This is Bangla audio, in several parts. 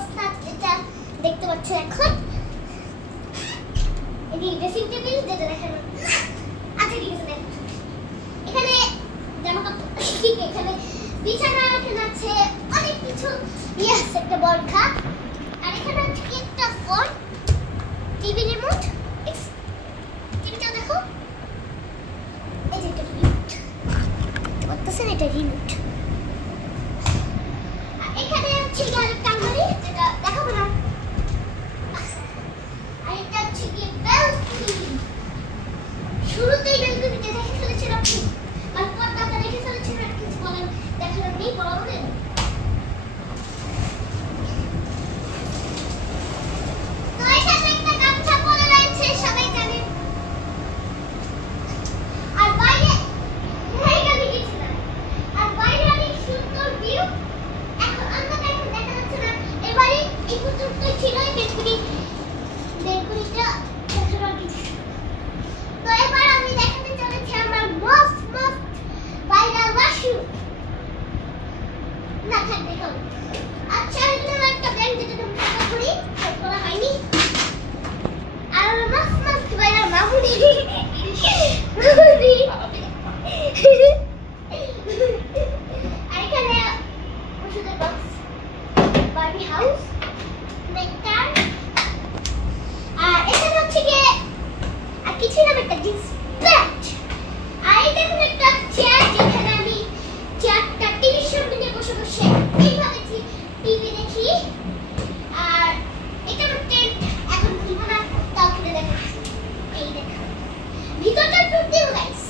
অবস্থা যেটা দেখতে পাচ্ছ এখন। এই ড্রেসিং টেবিল যেটা দেখানো। আচ্ছা ঠিক আছে, দেখো এখানে জামা কাপড়, এখানে বিছানা, এখানে আছে অনেক কিছু। ইয়েস, একটা বড় খাট। আর এখানে আছে একটা ফোন, টিভি রিমোট। টিভিটা দেখো, এই যে এটা রিমোট, দেখতেছেন এটা রিমোট। এখানে আছে আরেকটা আলমারি যেটা দেখাবো না। আর এটা হচ্ছে কি ব্যালকনি। শুরুতেই ব্যালকনিতে দেখে ফেলেছেন আপনি, আর পর্দাটা দেখে ফেলেছেন, আর কিছু বলেন দেখালেন নেই, বলা বলেন। তো এখানে একটা গামছা পরে রয়েছে, সবাই জানেন। আর বাইরে এখানে কিছু না, আর বাইরে অনেক সুন্দর ভিউ। এখন আমরা দেখা যাচ্ছে না, এবারে এই পর্যন্ত ছিল বেলকুনি, বেলকুনিটা দেখানোর কিছু। তো এবার আমি দেখাতে চলেছি আমার মোস্ট ভাইরাল ওয়াশরুম। না থাক দেখাবো। আচ্ছা, এখানে একটা ব্যাংক যেটা আমি টাকা করি, সেট করা হয়নি। আর মোস্ট ভাইরাল মামুনি। আর এখানে ওষুধের বক্স, বারবি হাউস, নেকটার। আর এখানে হচ্ছে গিয়ে আর কিছু না, একটা জিন্স প্যান্ট। আর এটা এখন একটা চেয়ার, যেখানে আমি চেয়ারটা টিভির সামনে নিয়ে বসে বসে এইভাবে টিভি দেখি। আর এটা আমার টেন্ট, এখন খুলবো না, তাও খুলে দেখাচ্ছি। এই দেখো, ভিতরটা টুর দিব গাইস,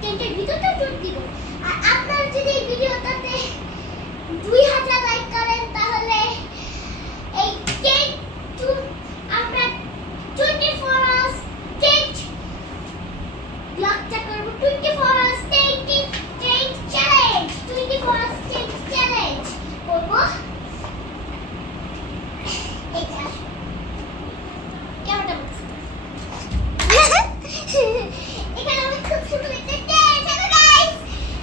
টেন্টের ভিতরটা টুর দিব। আর আপনারা যদি এই ভিডিওটাতে 2000 লাইক করেন, তাহলে এই টেন্ট টুর আমরা 24 hours টেন্ট ব্লগটা করব। 24 hours tent challenge, 24 hours tent challenge করব। এই যা কেমনটা বলছি। এখানে আমি খুব সুন্দর একটা tent.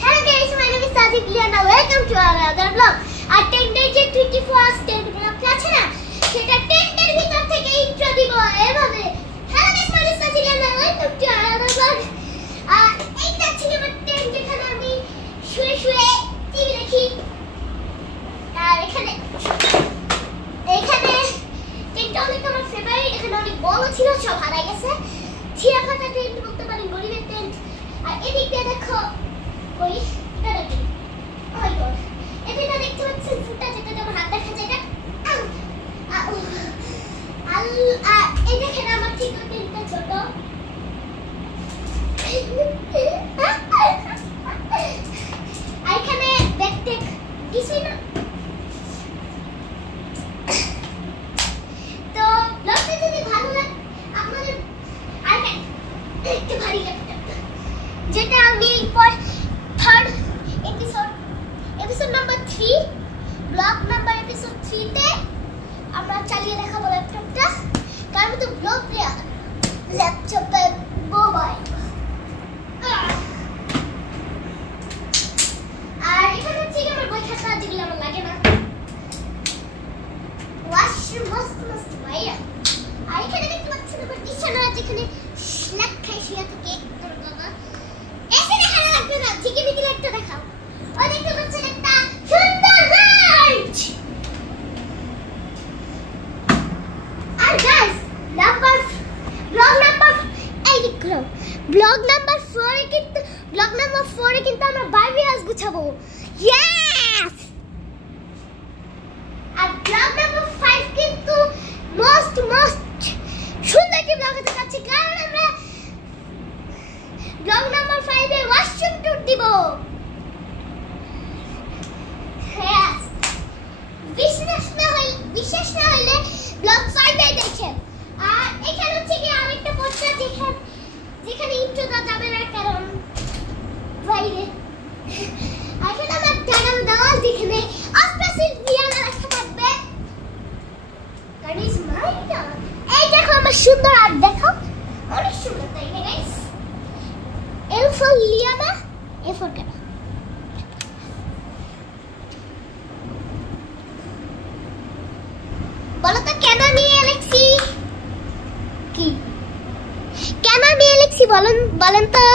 Hello guys, my name is Sadiq Liana, welcome to another blog. আর টেন্টের যে 24 hours টেন্ট ব্লগটা আছে না, সেটা টেন্টের ভিতর থেকে ইন্ট্রো দিব এভাবে। Hello guys, my name is Sadiq Liana, welcome to another blog. আর এইটা ছিল আমার টেন্ট, যেখানে আমি শুয়ে শুয়ে টিভি দেখি। আর এখানে টেন্টটা অনেক আমার ফেভারিট। এখানে অনেক বড় ছিল, সব হারাই গেছে। ছিঁড়া ফাটা টেন্ট বলতে পারেন, গরিবের টেন্ট। আর এদিক দিয়ে দেখো, ওই এটা দেখি, ও মাই গড, এটা দেখতে পাচ্ছেন ফুটা, যেটা যেমন হাত দেখা যায়। এই দেখেন আমার ঠিক টেন্টটা ছোট। আর এখানে দেখতে কিছুই না। তো ব্লগটা যদি ভালো লাগে আপনাদের, আর একটু ভারী ল্যাপটপ, যেটা আমি পর third episode number 3, blog number episode 3 তে আমরা চালিয়ে দেখাবো ল্যাপটপটা। কারণ তো ব্লগ প্লেয়ার ল্যাপটপে মোবাইল। আর এখানে হচ্ছে আমার বই খাতা, যেগুলো আমার লাগে না। ওয়াশরুম মস্ত ভাইয়া। আর এখানে দেখতে পাচ্ছেন আমার বিছানা, যেখানে স্ল্যাক খাই শুয়ে থাকে। বাবা এসে দেখানো লাগবে না, ঠিকই বিকেলে একটা দেখাও। ও দেখতে পাচ্ছেন একটা সুন্দর লাইট। আর গাইস, ব্লগ নাম্বার 4 এ কিন্তু আমরা বারবি হাউস গুছাবো। ইয়েস। আর ব্লগ নাম্বার 5 কিন্তু মোস্ট সুন্দর একটি ব্লগ হতে যাচ্ছে, কারণ আমরা ব্লগ নাম্বার 5 এ ওয়াশরুম ট্যুর দিব। বিশ্বাস না হইলে ব্লগ 5 এ দেখেন। আর এখানে হচ্ছে কি আরেকটা পোস্টার, যেখানে ইন্ট্রো দেওয়া যাবে না, কারণ বাইরে। আর এখানে আমার টানানো দেওয়াল, যেখানে অস্পেসিল লিয়ানা লেখা থাকবে, কারণ ইজ মাই না। এই দেখো আমার সুন্দর আর্ট, দেখো অনেক সুন্দর, তাই না guys? L for Liana, A for কেন। বলেন বলেন তো